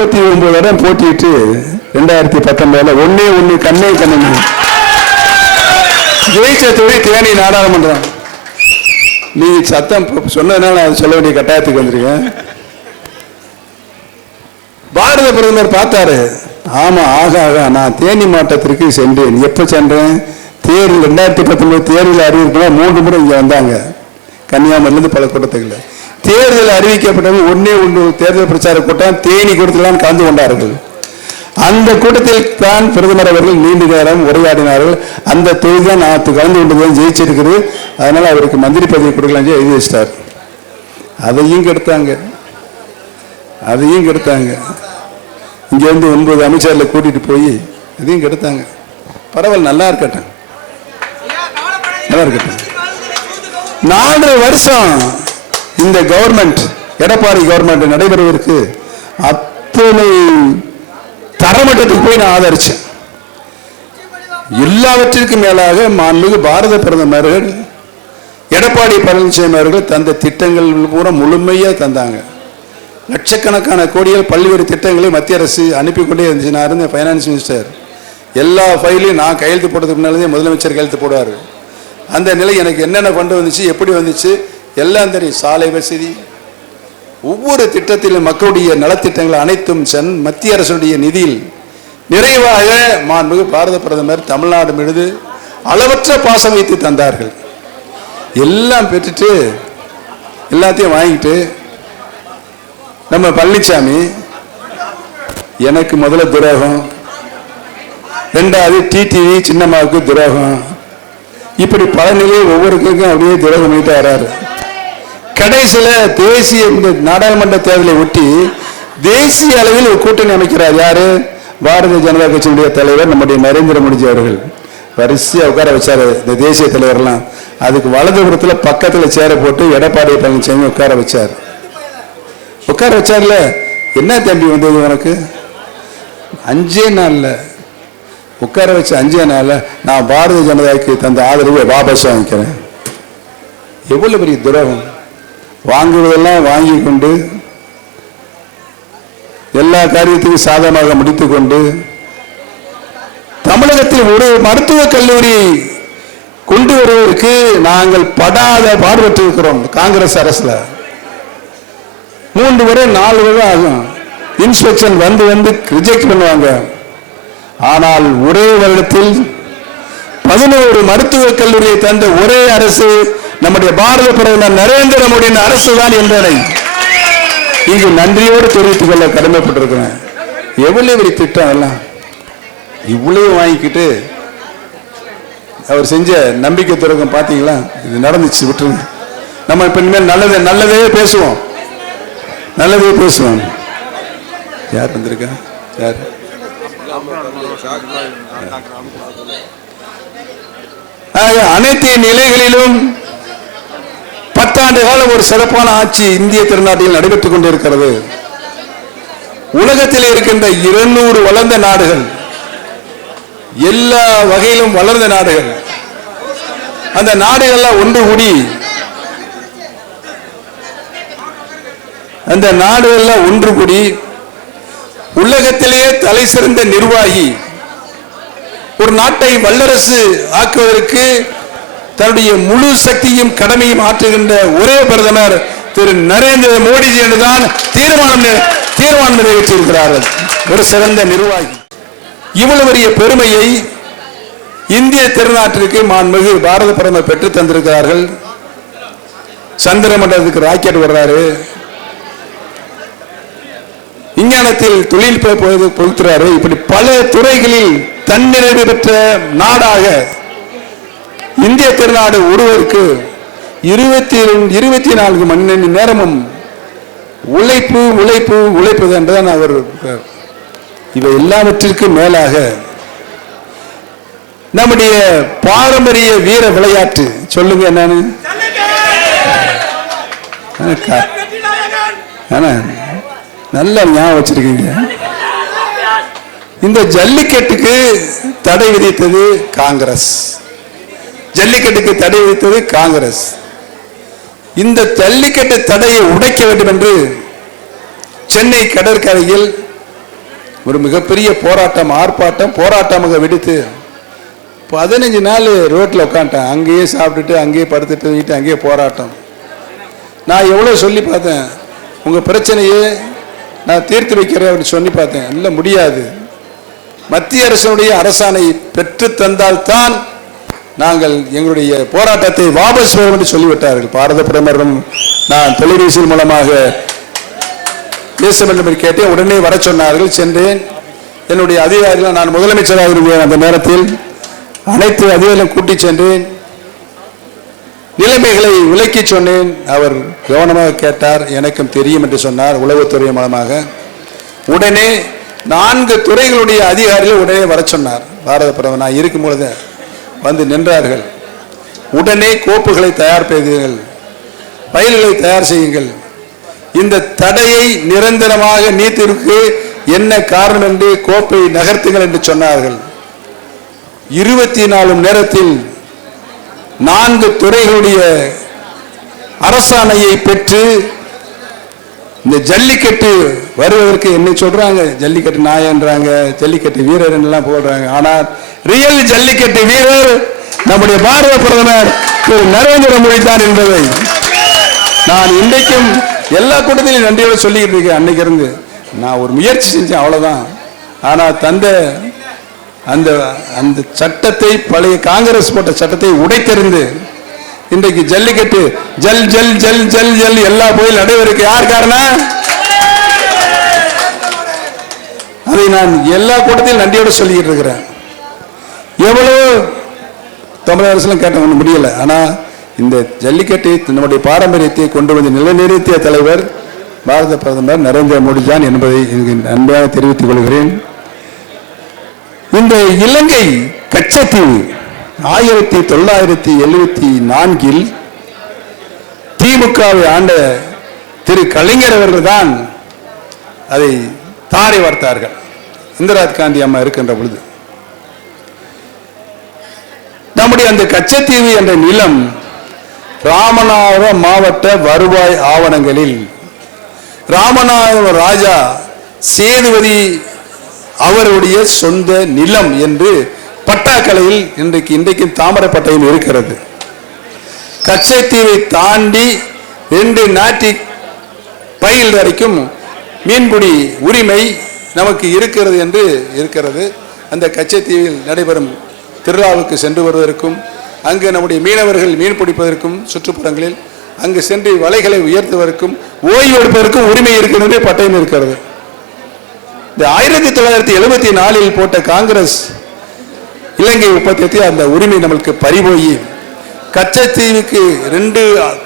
முப்பத்தி ஒன்பது இடம் போட்டிட்டு ரெண்டாயிரத்தி பத்தொன்பதுல ஒன்னே ஒண்ணு கண்ணே கண்ணு ஜெயிச்ச தொழில் தேனி நாடாளுமன்றம். நீங்க சத்தம் சொன்னதுனால நான் சொல்ல வேண்டிய கட்டாயத்துக்கு வந்திருக்கேன். பாரத பிரதமர் பார்த்தாரு. ஆமா ஆக ஆக நான் தேனி மாவட்டத்திற்கு சென்றேன். எப்ப சென்றேன்? தேர்தல் ரெண்டாயிரத்தி பத்தொன்பது தேர்தல் அறிவிப்பு மூன்று முறை இங்க வந்தாங்க. கன்னியாகுமரியிலிருந்து பல கூட்டத்துக்குள்ள. தேர்தல் அறிவிக்கப்பட்டது ஒன்னே ஒன்று தேர்தல் பிரச்சார கூட்டம் தேனி கூட்டத்தில் கலந்து கொண்டார்கள். அந்த கூட்டத்தில் தான் பிரதமர் அவர்கள் நீண்ட நேரம் உரையாடினார்கள். அந்த தொழில் தான் நான் கலந்து கொண்டது ஜெயிச்சிருக்குது. அதனால அவருக்கு மந்திரி பதவி கொடுக்கலாம் எழுதி வச்சிட்டார். அதையும் கெடுத்தாங்க. அதையும் கெடுத்தாங்க. இங்கேருந்து ஒன்பது அமைச்சரில் கூட்டிட்டு போய் அதையும் கெடுத்தாங்க. பரவாயில்ல நல்லா இருக்கட்டும். நல்லா இருக்கட்டும். நாலு வருஷம் இந்த கவர்மெண்ட் எடப்பாடி கவர்மெண்ட் நடைபெறுவதற்கு அத்தனை தரமட்டத்துக்கு போய் நான் ஆதரிச்சேன். எல்லாவற்றிற்கும் மேலாக மாண்புமிகு பாரத பிரதமர்கள் எடப்பாடி பழனிசாமி அவர்கள் தந்த திட்டங்கள் பூரா முழுமையாக தந்தாங்க. லட்சக்கணக்கான கோடிகள் பல்வேறு திட்டங்களை மத்திய அரசு அனுப்பி கொண்டே இருந்துச்சு. நான் இருந்தேன் ஃபைனான்ஸ் மினிஸ்டர் எல்லா ஃபைலையும் நான் கையெழுத்து போடுறதுக்கு முன்னாலே முதலமைச்சர் கையெழுத்து போடுவார். அந்த நிலை எனக்கு என்னென்ன ஃபண்டு வந்துச்சு எப்படி வந்துச்சு எல்லாம் தெரியும். சாலை வசதி ஒவ்வொரு திட்டத்திலும் மக்களுடைய நலத்திட்டங்கள் அனைத்தும் சென் மத்திய அரசுடைய நிதியில் நிறைவாக மாண்புமிகு பாரத பிரதமர் தமிழ்நாடு மீது அளவற்ற பாசம் வைத்து தந்தார்கள். எல்லாம் பெற்றுட்டு எல்லாத்தையும் வாங்கிட்டு நம்ம பழனிசாமி எனக்கு முதல்ல துரோகம் ரெண்டாவது டிடிவி சின்னம்மாவுக்கு துரோகம். இப்படி பல நிலையை ஒவ்வொருக்கும் அப்படியே துரோகம் பண்ணிட்டு வராரு. கடைசியில் தேசிய இந்த நாடாளுமன்ற தேர்தலை ஒட்டி தேசிய அளவில் ஒரு கூட்டணி அமைக்கிறார் யாரு? பாரதிய ஜனதா கட்சியினுடைய தலைவர் நம்முடைய நரேந்திர மோடிஜி அவர்கள். வரிசையாக உட்கார வச்சாரு இந்த தேசிய தலைவர்லாம். அதுக்கு வலதுபுறத்தில் பக்கத்தில் சேர போட்டு எடப்பாடி பழனிசாமி உட்கார வச்சார். உட்கார வச்சார்ல என்ன தம்பி வந்தது உனக்கு? அஞ்சே நாளில். உட்கார வச்ச அஞ்சே நாளில் நான் பாரதிய ஜனதாவுக்கு தந்த ஆதரவை வாபஸ் வாங்கிக்கிறேன். எவ்வளோ பெரிய துரோகம்? வாங்குவதெல்லாம் வாங்கி கொண்டு எல்லா காரியத்தையும் சாதகமாக முடித்துக்கொண்டு தமிழகத்தில் ஒரு மருத்துவக் கல்லூரி கொண்டு வருவதற்கு நாங்கள் படாத பாடுபட்டு இருக்கிறோம் காங்கிரஸ் அரசுல. மூன்று முறை நாலு முறை ஆகும். இன்ஸ்பெக்ஷன் வந்து வந்து ரிஜெக்ட் பண்ணுவாங்க. ஆனால் ஒரே வருடத்தில் பதினோரு மருத்துவக் கல்லூரியை தந்த ஒரே அரசு நம்முடைய பாரத பிரதமர் நரேந்திர மோடியின் அரசு தான் என்பதை இங்கு நன்றியோடு தெரிவித்துக் கொள்ள கடமைப்பட்டிருக்கிறேன். எவ்வளவு பெரிய திட்டம் எல்லாம் இவ்வளவு வாங்கிக்கிட்டு அவர் செஞ்ச நம்பிக்கை துறக்கம் பார்த்தீங்களா? இது நடந்துச்சு விட்டுருங்க. நம்ம இப்ப இனிமேல் நல்லது நல்லதே பேசுவோம். நல்லதே பேசுவோம். யார் வந்திருக்கா? யார்? அனைத்து நிலைகளிலும் பத்தாண்டு காலம் ஒரு சிறப்பான ஆட்சி இந்திய திருநாட்டில் நடைபெற்றுக் கொண்டிருக்கிறது. உலகத்தில் இருக்கின்ற இருநூறு வளர்ந்த நாடுகள் எல்லா வகையிலும் வளர்ந்த நாடுகள் அந்த நாடுகள்லாம் ஒன்று கூடி அந்த நாடுகள்லாம் ஒன்று கூடி உலகத்திலேயே தலை சிறந்த நிர்வாகி ஒரு நாட்டை வல்லரசு ஆக்குவதற்கு தன்னுடைய முழு சக்தியும் கடமையும் ஆற்றுகின்ற ஒரே பிரதமர் திரு நரேந்திர மோடிஜி என்றுதான் தீர்மானம் தீர்மானம் நிறைவேற்றியிருக்கிறார்கள் ஒரு சிறந்த நிர்வாகி இவ்வளவு பெரிய பெருமையை இந்திய திருநாட்டிற்கு மாண்புமிகு பாரத பிரதமர் பெற்று தந்திருக்கிறார்கள் சந்திர மண்டலத்துக்கு ராக்கெட் வர்றாரு விஞ்ஞானத்தில் தொழில் பொறுத்துறாரு இப்படி பல துறைகளில் தன்னிறைவு பெற்ற நாடாக இந்திய திருநாடு ஒருவருக்கு இருபத்தி இருபத்தி நான்கு மணி நேரமும் உழைப்பு உழைப்பு உழைப்பு என்றுதான் அவர் இவை எல்லாவற்றிற்கும் மேலாக நம்முடைய பாரம்பரிய வீர விளையாட்டு சொல்லுங்க என்னன்னு? ஆ, நல்ல ஞாபகம் வச்சிருக்கீங்க. இந்த ஜல்லிக்கட்டுக்கு தடை விதித்தது காங்கிரஸ். ஜல்லிக்கட்டுக்கு தடை விதித்தது காங்கிரஸ். இந்த ஜல்லிக்கட்டு தடையை உடைக்க வேண்டும் என்று சென்னை கடற்கரையில் ஒரு மிகப்பெரிய போராட்டம் ஆர்ப்பாட்டம் போராட்டமாக வெடித்து பதினஞ்சு நாள் ரோட்டில் உட்காந்துட்டேன் அங்கேயே சாப்பிட்டுட்டு அங்கேயே படுத்துட்டு தூங்கிட்டு அங்கேயே போராட்டம். நான் எவ்வளோ சொல்லி பார்த்தேன்? உங்கள் பிரச்சனையே நான் தீர்த்து வைக்கிறேன் அப்படின்னு சொல்லி பார்த்தேன். இல்லை முடியாது. மத்திய அரசனுடைய அரசாணை பெற்று தந்தால்தான் நாங்கள் எங்களுடைய போராட்டத்தை வாபஸ் பெறும் என்று சொல்லிவிட்டார்கள். பாரத பிரதமரும் நான் தொலைபேசி மூலமாக பேச வேண்டும் என்று கேட்டேன் உடனே வர சொன்னார்கள். சென்றேன். என்னுடைய அதிகாரிகள் நான் முதலமைச்சராக இருந்தேன் அந்த நேரத்தில். அனைத்து அதிகாரிகளும் கூட்டி சென்றேன். நிலைமைகளை விளக்கி சொன்னேன். அவர் கவனமாக கேட்டார். எனக்கும் தெரியும் என்று சொன்னார் உளவுத்துறை மூலமாக. உடனே நான்கு துறைகளுடைய அதிகாரிகள் உடனே வர சொன்னார். பாரத பிரதமர் நான் இருக்கும்பொழுது வந்து நின்றார்கள். உடனே கோப்புகளை தயார் செய்தீர்கள். பயில்களை தயார் செய்யுங்கள். இந்த தடையை நிரந்தரமாக நீத்திற்கு என்ன காரணம் என்று கோப்பை நகர்த்துங்கள் என்று சொன்னார்கள். இருபத்தி நாலு நேரத்தில் நான்கு துறைகளுடைய அரசாணையை பெற்று இந்த ஜல்லிக்கட்டு வருவதற்கு என்ன சொல்றாங்க ஜல்லிக்கட்டு நாயன்றாங்க ஜல்லிக்கட்டு வீரர் எல்லாம் போடுறாங்க ஆனால் ரியல் ஜல்லிக்கட்டு வீரர் நம்முடைய பாரத பிரதமர் திரு நரேந்திர மோடி தான் என்பதை நான் இன்றைக்கும் எல்லா கூட்டத்திலையும் நன்றியோடு சொல்லிக்கிட்டு இருக்கேன் அன்னைக்கு இருந்து நான் ஒரு முயற்சி செஞ்சேன் அவ்வளவுதான். ஆனால் தந்த அந்த அந்த சட்டத்தை பழைய காங்கிரஸ் போட்ட சட்டத்தை உடைத்தெறிந்து இன்றைக்கு ஜல்லிக்கட்டு. ஜல் ஜல் ஜல் ஜல் ஜல் எல்லா கோயில் நடைபெறுக்கு யார் காரணம்? அதை நான் எல்லா கூட்டத்திலும் நன்றியோடு சொல்லிக்கிட்டு இருக்கிறேன். எவ்வளவு தமிழக அரசுலாம் கேட்ட ஒன்றும் முடியல. ஆனால் இந்த ஜல்லிக்கட்டை நம்முடைய பாரம்பரியத்தை கொண்டு வந்து நிலைநிறுத்திய தலைவர் பாரத பிரதமர் நரேந்திர மோடி தான் என்பதை இங்கு அன்பாக தெரிவித்துக் கொள்கிறேன். இந்த இலங்கை கச்சத்தீவு ஆயிரத்தி தொள்ளாயிரத்தி எழுபத்தி நான்கில் திமுகவை ஆண்ட திரு கலைஞர் அவர்கள் தான் அதை தாரை வார்த்தார்கள். இந்திரா காந்தி அம்மா இருக்கின்ற பொழுது. நம்முடைய அந்த கச்சத்தீவு என்ற நிலம் ராமநாதபுரம் மாவட்ட வருவாய் ஆவணங்களில் ராமநாதபுரம் ராஜா சேதுபதி அவருடைய சொந்த நிலம் என்று பட்டாக்கலையில் இன்றைக்கு இன்றைக்கும் தாமரைப்பட்டையில் இருக்கிறது. கச்சைத்தீவை தாண்டி ரெண்டு நாட்டி பயில் வரைக்கும் மீன்பிடி உரிமை நமக்கு இருக்கிறது என்று இருக்கிறது. அந்த கச்சைத்தீவில் நடைபெறும் திருவிழாவுக்கு சென்று வருவதற்கும் அங்கு நம்முடைய மீனவர்கள் மீன் பிடிப்பதற்கும் சுற்றுப்புறங்களில் அங்கு சென்று வலைகளை உயர்த்துவதற்கும் ஓய்வு எடுப்பதற்கும் உரிமை இருக்கிறது பட்டயம் இருக்கிறது. இந்த ஆயிரத்தி தொள்ளாயிரத்தி எழுபத்தி நாலில் போட்ட காங்கிரஸ் இலங்கை ஒப்பந்தத்தை அந்த உரிமை நம்மளுக்கு பறிபோய் கச்சத்தீவுக்கு ரெண்டு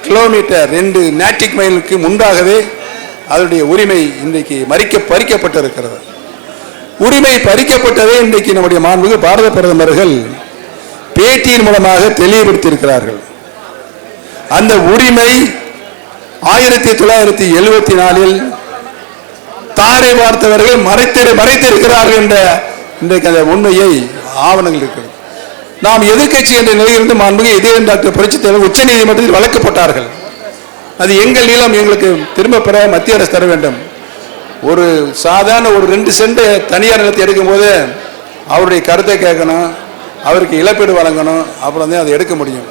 கிலோமீட்டர் ரெண்டு நேட்டிக் மைலுக்கு முன்பாகவே அதனுடைய உரிமை இன்றைக்கு மறிக்க பறிக்கப்பட்டிருக்கிறது. உரிமை பறிக்கப்பட்டதே இன்றைக்கு நம்முடைய மாண்புக்கு பாரத பிரதமர்கள் பேட்டியின் மூலமாக தெளிவுபடுத்தியிருக்கிறார்கள். அந்த உரிமை ஆயிரத்தி தொள்ளாயிரத்தி எழுபத்தி நாலில் தாரை பார்த்தவர்கள் மறைத்து மறைத்திருக்கிறார்கள் என்ற இன்றைக்கு அந்த உண்மையை ஆவணங்கள் இருக்கிறது. நாம் எதிர்க்கட்சி என்ற நிலையிலிருந்து மாண்புமிகு இதே டாக்டர் புரட்சி தலைவர் உச்ச நீதிமன்றத்தில் வழக்கப்பட்டார்கள். அது எங்கள் நிலம் எங்களுக்கு திரும்ப பெற மத்திய அரசு தர வேண்டும். ஒரு சாதாரண ஒரு ரெண்டு சென்ட் தனியார் நிலத்தை எடுக்கும்போது அவருடைய கருத்தை கேட்கணும் அவருக்கு இழப்பீடு வழங்கணும் அப்புறம் தான் அதை எடுக்க முடியும்.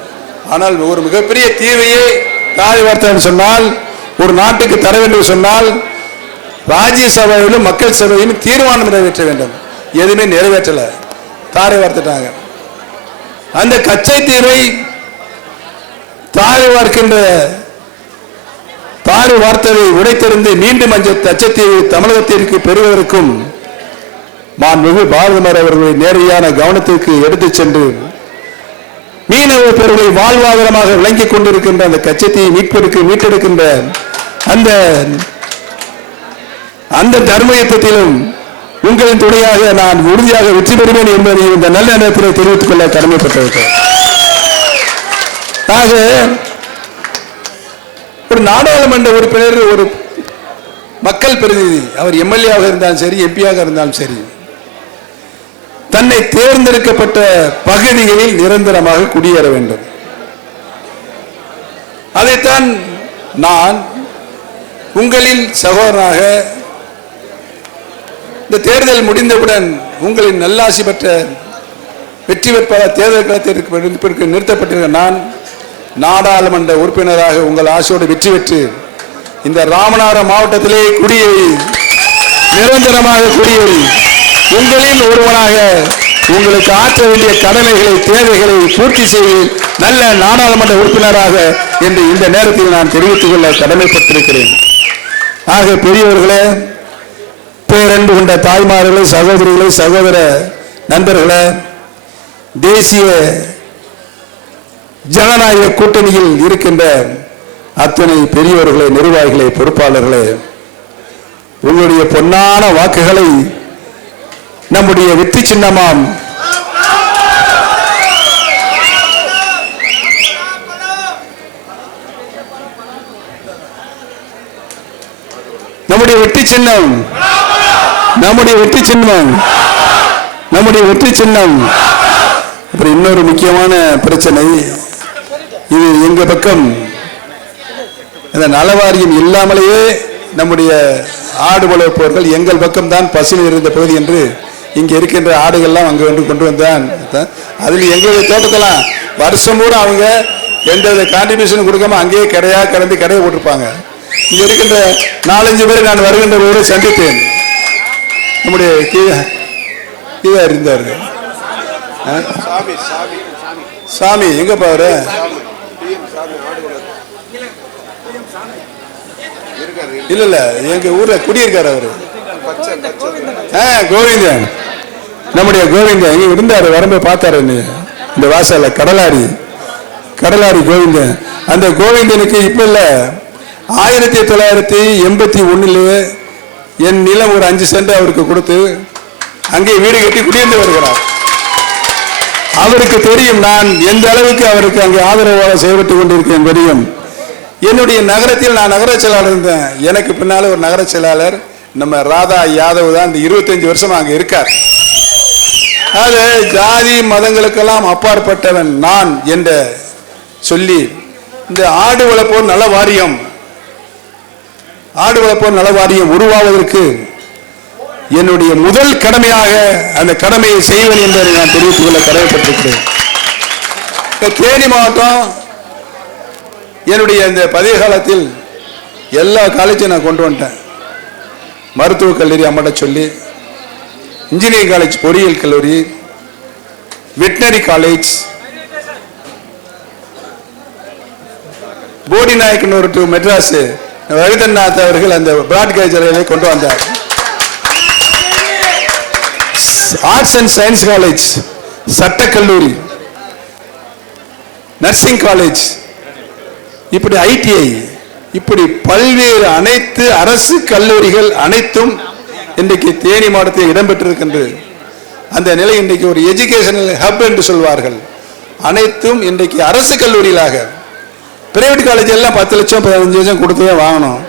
ஆனால் ஒரு மிகப்பெரிய தீவையே தாய் வார்த்தைன்னு சொன்னால் ஒரு நாட்டுக்கு தர வேண்டும் சொன்னால் ராஜ்யசபையிலும் மக்கள் சபையிலும் தீர்மானம் நிறைவேற்ற வேண்டும். எதுவுமே நிறைவேற்றலை. தாரை வார்த்துட்டாங்க. அந்த கச்சை தீவை தாரை வார்க்கின்ற தாரை வார்த்ததை உடைத்திருந்து மீண்டும் அந்த கச்சத்தீவை தமிழகத்திற்கு பெறுவதற்கும் மாண்புமிகு பாரதமர் அவர்களை நேரடியான கவனத்திற்கு எடுத்துச் சென்று மீனவ பெருமை வாழ்வாதாரமாக விளங்கிக் கொண்டிருக்கின்ற அந்த கச்சத்தை மீட்பெடுக்க மீட்டெடுக்கின்ற அந்த அந்த தர்ம யுத்தத்திலும் உங்களின் துணையாக நான் உறுதியாக வெற்றி பெறுவேன் என்பதை இந்த நல்ல நேரத்தில் தெரிவித்துக் கொள்ள கடமைப்பட்டிருக்கிறேன். ஆக ஒரு நாடாளுமன்ற உறுப்பினர் ஒரு மக்கள் பிரதிநிதி அவர் எம்எல்ஏவாக இருந்தாலும் சரி எம்பியாக இருந்தாலும் சரி தன்னை தேர்ந்தெடுக்கப்பட்ட பகுதிகளில் நிரந்தரமாக குடியேற வேண்டும். அதைத்தான் நான் உங்களில் சகோதரனாக இந்த தேர்தல் முடிந்தவுடன் உங்களின் நல்லாசி பெற்ற வெற்றி வேட்பாளர் தேர்தல் களத்திற்கு நிறுத்தப்பட்டிருக்க நான் நாடாளுமன்ற உறுப்பினராக உங்கள் ஆசையோடு வெற்றி பெற்று இந்த ராமநாதபுரம் மாவட்டத்திலே குடியேறி நிரந்தரமாக குடியேறி உங்களில் ஒருவனாக உங்களுக்கு ஆற்ற வேண்டிய கடமைகளை தேவைகளை பூர்த்தி செய்து நல்ல நாடாளுமன்ற உறுப்பினராக என்று இந்த நேரத்தில் நான் தெரிவித்துக் கொள்ள கடமைப்பட்டிருக்கிறேன். ஆக பெரியவர்களே பேரன்பு கொண்ட தாய்மார்களே சகோதரிகளே சகோதர நண்பர்களே தேசிய ஜனநாயக கூட்டணியில் இருக்கின்ற அத்தனை பெரியவர்களே நிர்வாகிகளே பொறுப்பாளர்களே உங்களுடைய பொன்னான வாக்குகளை நம்முடைய வெற்றி சின்னமாம். நம்முடைய வெற்றி சின்னம். நம்முடைய வெற்றி சின்னம். நம்முடைய வெற்றி சின்னம். அப்புறம் இன்னொரு முக்கியமான பிரச்சனை. இது எங்க பக்கம்? இந்த நலவாரியம் இல்லாமலேயே நம்முடைய ஆடு வளர்ப்பவர்கள் எங்கள் பக்கம் தான் பசுமை இருந்த பகுதி என்று இங்கே இருக்கின்ற ஆடுகள்லாம் அங்கே வந்து கொண்டு வந்தான். அதில் எங்களுடைய தோட்டத்தெல்லாம் வருஷம் கூட அவங்க எந்த வித கான்ட்ரிபியூஷன் கொடுக்காம அங்கேயே கிடையா கடந்து கடையை போட்டிருப்பாங்க. இங்கே இருக்கின்ற நாலஞ்சு பேரை நான் வருகின்ற போது சந்தித்தேன். நம்முடைய கீ- கீதா இருந்தார். சாமி எங்க பாரு? இல்ல இல்ல எங்க ஊர்ல குடியிருக்காரு அவரு. ஆ, கோவிந்தன். நம்முடைய கோவிந்தன் இங்க இருந்தாரு? வரம்பு பார்த்தாரு இந்த வாசல்ல கடலாரி கடலாரி கோவிந்தன். அந்த கோவிந்தனுக்கு இப்ப இல்ல ஆயிரத்தி தொள்ளாயிரத்தி எண்பத்தி ஒண்ணுல என் நிலம் ஒரு அஞ்சு சென்ட் அவருக்கு கொடுத்து அங்கே வீடு கட்டி குடியிருந்து வருகிறார். அவருக்கு தெரியும் நான் எந்த அளவுக்கு அவருக்கு அங்கே ஆதரவாக செயல்பட்டு கொண்டிருக்கேன் தெரியும். என்னுடைய நகரத்தில் நான் நகர செயலாளர் இருந்தேன். எனக்கு பின்னால ஒரு நகர செயலாளர் நம்ம ராதா யாதவ் தான் இந்த இருபத்தஞ்சு வருஷம் அங்கே இருக்கார். அது ஜாதி மதங்களுக்கெல்லாம் அப்பாற்பட்டவன் நான் என்ற சொல்லி இந்த ஆடு வளர்ப்போர் நல்ல வாரியம். ஆடு வளர்ப்போர் நல வாரியம் உருவாவதற்கு என்னுடைய முதல் கடமையாக அந்த கடமையை செய்வேன் என்பதை நான் தெரிவித்துக் கொள்ள கடமைப்பட்டிருக்கிறேன். இந்த தேனி மாவட்டம் என்னுடைய இந்த பதவி காலத்தில் எல்லா காலேஜும் நான் கொண்டு வந்துட்டேன். மருத்துவக் கல்லூரி அம்மாட்ட சொல்லி இன்ஜினியரிங் காலேஜ் பொறியியல் கல்லூரி வெட்டினரி காலேஜ் போடி நாயக்கன் ஒரு டு மெட்ராஸு ரவிதன்நாத் அவர்கள் அந்த பிராட்கேஜ் ரயிலை கொண்டு வந்தார். ஆர்ட்ஸ் அண்ட் சயின்ஸ் காலேஜ் சட்டக்கல்லூரி நர்சிங் காலேஜ் இப்படி ஐடிஐ இப்படி பல்வேறு அனைத்து அரசு கல்லூரிகள் அனைத்தும் இன்றைக்கு தேனி மாவட்டத்தில் இடம்பெற்றிருக்கின்றது. அந்த நிலை இன்றைக்கு ஒரு எஜுகேஷனல் ஹப் என்று சொல்வார்கள். அனைத்தும் இன்றைக்கு அரசு கல்லூரிகளாக பிரைவேட் காலேஜ் எல்லாம் பத்து லட்சம் பதினஞ்சு லட்சம் கொடுத்து தான் வாங்கணும்.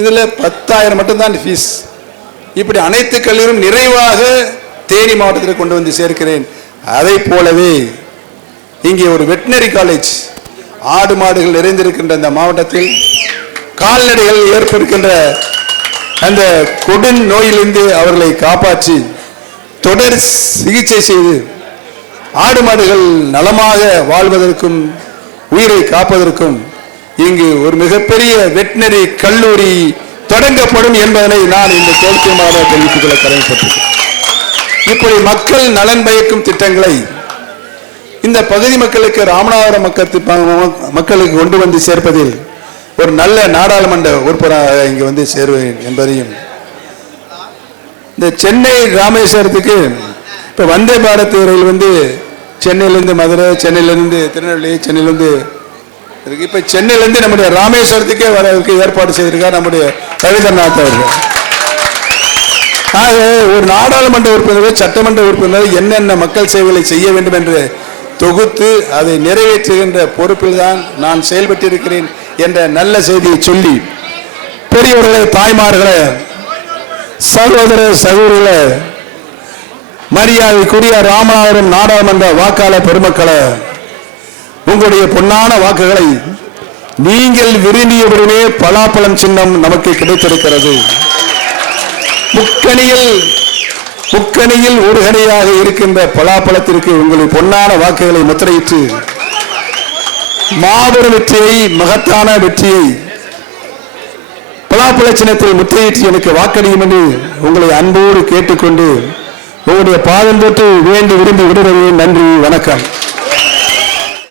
இதில் பத்தாயிரம் மட்டும்தான் ஃபீஸ் இப்படி அனைத்து கல்லூரியும் நிறைவாக தேனி மாவட்டத்தில் கொண்டு வந்து சேர்க்கிறேன். அதை போலவே இங்கே ஒரு வெட்டினரி காலேஜ் ஆடு மாடுகள் நிறைந்திருக்கின்ற இந்த மாவட்டத்தில் கால்நடைகள் ஏற்படுகின்ற அந்த கொடும் நோயிலிருந்து அவர்களை காப்பாற்றி தொடர் சிகிச்சை செய்து ஆடு மாடுகள் நலமாக வாழ்வதற்கும் உயிரை காப்பதற்கும் இங்கு ஒரு மிகப்பெரிய வெட்டினரி கல்லூரி தொடங்கப்படும் என்பதனை நான் இந்த தோல்வியமாக தெரிவித்துக் கொள்ள கடமைப்பட்டிருக்கிறேன். இப்படி மக்கள் நலன் பயக்கும் திட்டங்களை இந்த பகுதி மக்களுக்கு ராமநாதபுரம் மக்கள் மக்களுக்கு கொண்டு வந்து சேர்ப்பதில் ஒரு நல்ல நாடாளுமன்ற உறுப்பினராக இங்கு வந்து சேருவேன் என்பதையும் இந்த சென்னை ராமேஸ்வரத்துக்கு இப்போ வந்தே பாரத் ரயில் வந்து சென்னையிலேருந்து மதுரை சென்னையிலேருந்து திருநெல்வேலி சென்னையிலேருந்து இருக்கு. இப்போ சென்னையிலேருந்து நம்முடைய ராமேஸ்வரத்துக்கே வரதுக்கு ஏற்பாடு செய்திருக்கார் நம்முடைய ரவீந்திரநாத் அவர்கள். ஆக ஒரு நாடாளுமன்ற உறுப்பினர் சட்டமன்ற உறுப்பினர் என்னென்ன மக்கள் சேவைகளை செய்ய வேண்டும் என்று தொகுத்து அதை நிறைவேற்றுகின்ற பொறுப்பில் தான் நான் செயல்பட்டிருக்கிறேன் என்ற நல்ல செய்தியை சொல்லி பெரியவர்களே தாய்மார்களே சகோதர சகோதரிகளை மரியாதைக்குரிய ராமநாதபுரம் நாடாளுமன்ற வாக்காளர் பெருமக்களை உங்களுடைய பொன்னான வாக்குகளை நீங்கள் விரும்பியவருமே பலாப்பழம் சின்னம் நமக்கு கிடைத்திருக்கிறது. முக்கணியில் முக்கணியில் ஒரு இருக்கின்ற பலாப்பழத்திற்கு உங்களுடைய பொன்னான வாக்குகளை முத்திரையிட்டு மாபெரும் வெற்றியை மகத்தான வெற்றியை பலாப்பழ சின்னத்தில் முத்திரையிட்டு எனக்கு வாக்களியும் என்று உங்களை அன்போடு கேட்டுக்கொண்டு உங்களுடைய பாதம் தொட்டு வேண்டி விரும்பி விடுவது நன்றி வணக்கம்.